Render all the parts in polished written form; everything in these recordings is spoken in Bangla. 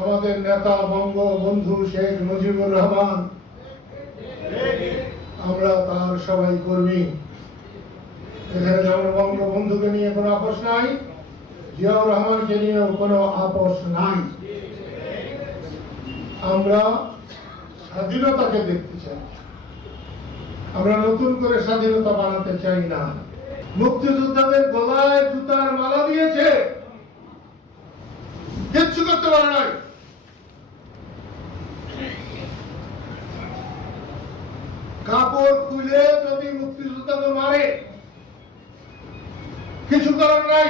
আমাদের নেতা বঙ্গবন্ধু শেখ মুজিবুর রহমান, আমরা তার সবাই কর্মী। এখানে যেমন বঙ্গবন্ধুকে নিয়ে কোনো আপোষ নাই, জিয়াউর রহমানকে নিয়েও কোনো আপোষ নাই। আমরা স্বাধীনতাকে দেখতে চাই, আমরা নতুন করে স্বাধীনতা বানাতে চাই না। মুক্তিযোদ্ধাদের গলায় জুতার মালা দিয়েছে, কিচ্ছু করতে পারে নাই। কাপড় খুলে যদি মুক্তিযোদ্ধাকে মারে, কিছু করার নাই।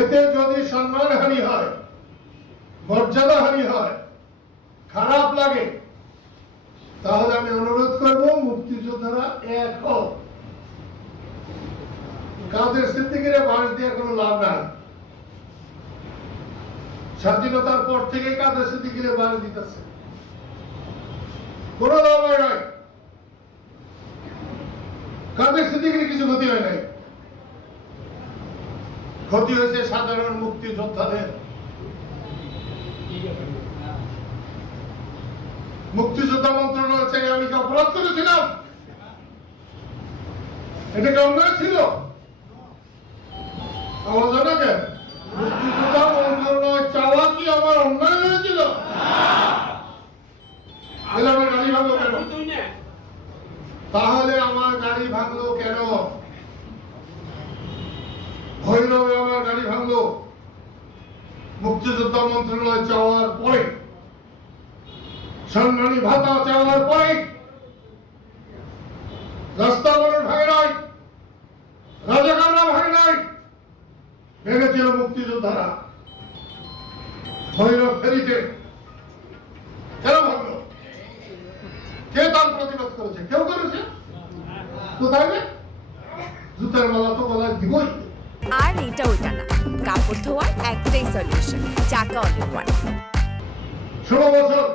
এতে যদি সম্মানহানি হয়, মর্যাদাহানি হয়, খারাপ লাগে, তাহলে আমি অনুরোধ করব মুক্তিযোদ্ধারা এক হোক। কাদের সিদ্দিকের বাঁশ দিয়ে কোনো লাভ নাই। স্বাধীনতার পর থেকে কাদের সিদ্দিকের বাঁশ দিতেছে, কোনো লাভ হয় নাই। কাদের সিদ্দিকের কিছু ক্ষতি হয় নাই, ক্ষতি হয়েছে সাধারণ মুক্তিযোদ্ধাদের। মুক্তিযোদ্ধা মন্ত্রণালয় থেকে আমি কি অপরাধ করেছিলাম? এটা কি অন্যায় ছিল? আমার জানা কেন মুক্তিযোদ্ধা মন্ত্রণালয় চাওয়া কি আমার অন্যায় হয়েছিল? আমার গাড়ি ভাঙলো কেন? তাহলে আমার গাড়ি ভাঙলো কেন? ভৈরবে আমার গাড়ি ভাঙলো মুক্তিযোদ্ধা মন্ত্রণালয় চাওয়ার পরে, সম্মানী ভাতা চাওয়ার পরে। রাস্তা বলে ভাঙে নাই, রাজাকাররা ভাঙে নাই, ভেঙেছিল মুক্তিযোদ্ধারা। ভৈরব ফেরিতে কেন ভাঙলো? কে তার প্রতিবাদ করেছে? কেউ করেছে? কোথায়? জুতার মালা তো গলায় দিবই। আর এটা ওইটা না, কাপড় ধোয়ার একটাই সলিউশন, চাকা অল-ইন-ওয়ান। 16 বছর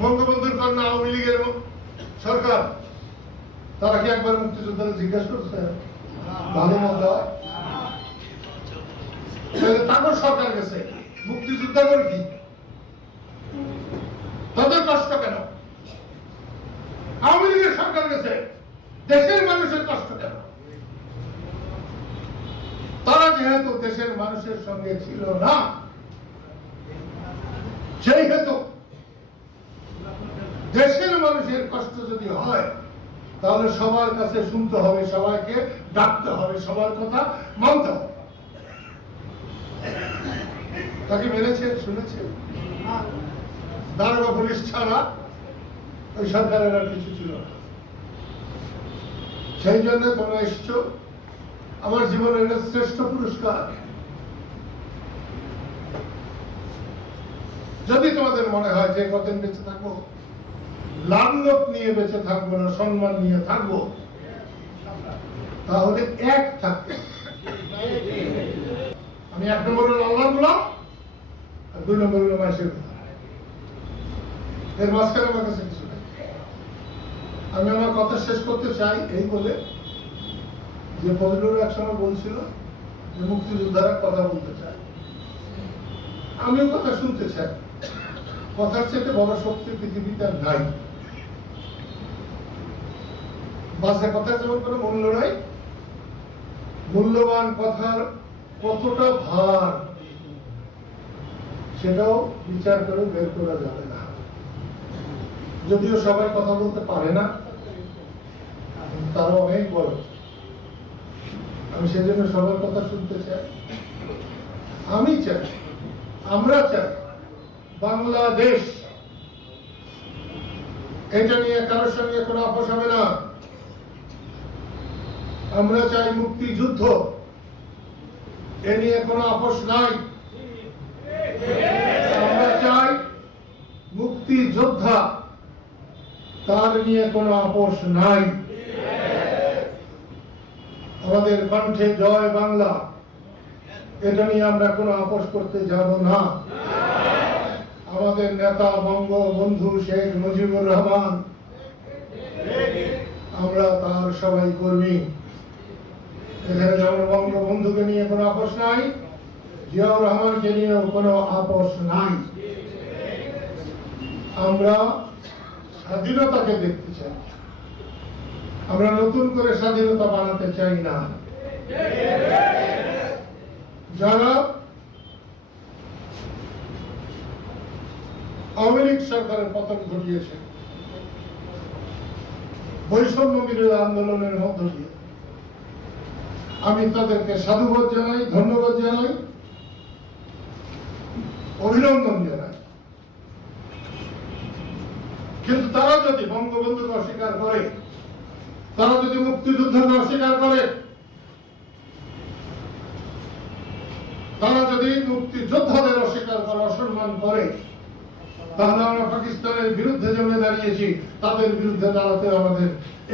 বঙ্গবন্ধুর কন্যা আওয়ামী লীগের সরকার, তারা কি একবার মুক্তিযোদ্ধারা জিজ্ঞাসা করছে ভালো মন্দ? তারপর সরকার গেছে, মুক্তিযোদ্ধা করে কি? তাদের কষ্ট কেন? আওয়ামী লীগের সরকার গেছে, দেশের মানুষের কষ্ট কেন? তারা যেহেতু দেশের মানুষের সঙ্গে ছিল না, সেই হেতু দেশের মানুষের কষ্ট যদি হয়, তাহলে সবার কাছে শুনতে হবে, সবাইকে ডাকতে হবে, সবার কথা মানতে হবে। তাকে মেনেছে, শুনেছে? দারোগা পুলিশ ছাড়া ওই সরকারের আর কিছু ছিল না। সেই জন্য তোমরা এসছো, আমার জীবনের শ্রেষ্ঠ পুরস্কার। যদি তোমাদের মনে হয় যে কতদিন বেঁচে থাকবো, লাভ নিয়ে বেঁচে থাকবো না, সম্মান নিয়ে থাকবো, তাহলে এক থাকতে আমি 1 নম্বর হলো আল্লাহ বললাম, আর 2 নম্বর হলো মাসের কথা। এর মাঝখানে আমার কাছে কিছু নেই। আমি আমার কথা শেষ করতে চাই এই বলে যে ফজলুর এক সময় বলছিল যে মুক্তিযোদ্ধারা কথা বলতে চায়, আমিও কথা শুনতে চাই। কথার চেয়ে বড় শক্তি পৃথিবীতে আর নাই। বাসে কথার যেমন কোনো মূল্য নাই, মূল্যবান কথার কতটা ভার সেটাও বিচার করে বের করা যাবে না। যদিও সবাই কথা বলতে পারে না, তারা অনেক বড়। আমি সেজন্য সবার কথা শুনতে চাই। আমি চাই, আমরা চাই বাংলাদেশ, এটা নিয়ে কারোর সঙ্গে কোনো আপোষ হবে না। আমরা চাই মুক্তিযুদ্ধ, এ নিয়ে কোনো আপোষ নাই। আমরা চাই মুক্তিযোদ্ধা, তার নিয়ে কোনো আপোষ নাই। আমাদের কণ্ঠে জয় বাংলা, এটা নিয়ে আমরা কোনো আপোষ করতে যাব না। আমাদের নেতা বঙ্গবন্ধু শেখ মুজিবুর রহমান, আমরা তার সবাই কর্মী। এখানে যেমন বঙ্গবন্ধুকে আপোষ নাই, জিয়াউর রহমানকে নিয়েও কোনো আপোষ নাই। আমরা স্বাধীনতাকে দেখতে চাই, আমরা নতুন করে স্বাধীনতা বানাতে চাই না। যারা আওয়ামী লীগ সরকারের পতন ঘটিয়েছে বৈষম্য বিরোধী আন্দোলনের মধ্য দিয়ে, আমি তাদেরকে সাধুবাদ জানাই, ধন্যবাদ জানাই, অভিনন্দন জানাই। কিন্তু তারা যদি বঙ্গবন্ধুকে অস্বীকার করে, তারা যদি মুক্তিযুদ্ধকে অস্বীকার করে, তারা যদি মুক্তিযোদ্ধাদের অস্বীকার করে, অসম্মান করে, তাহলে আমরা পাকিস্তানের বিরুদ্ধে জমে দাঁড়িয়েছি, তাদের বিরুদ্ধে দাঁড়াতে আমাদের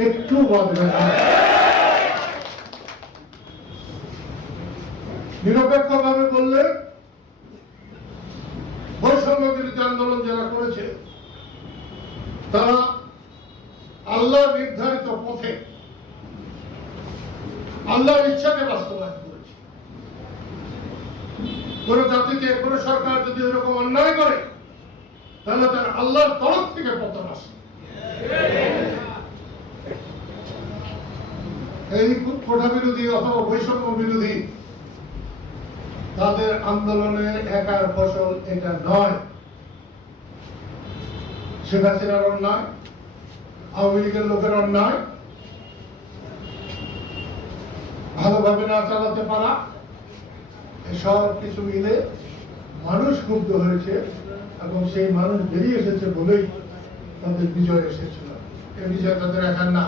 একটু বাধবে না। নিরপেক্ষভাবে বললে বৈষম্য বিরোধী আন্দোলন যারা করেছে তারা আল্লাহ নির্ধারিত পথে আল্লাহর ইচ্ছাকে বাস্তবায়ন করেছে। কোন জাতিকে কোন সরকার যদি এরকম অন্যায় করে তাহলে তার আল্লাহর তরফ থেকে পতন আসে। এই কোটা বিরোধী অথবা বৈষম্য বিরোধী তাদের আন্দোলনের একার ফসল এটা নয়। শেখ হাসিনার অন্যায়, আওয়ামী লীগের লোকের অন্যায়, ভালোভাবে না চালাতে পারা, এসব কিছু মিলে মানুষ ক্ষুব্ধ হয়েছে এবং সেই মানুষ বেরিয়ে এসেছে বলেই তাদের বিজয় এসেছিল। এই বিজয় তাদের একার না।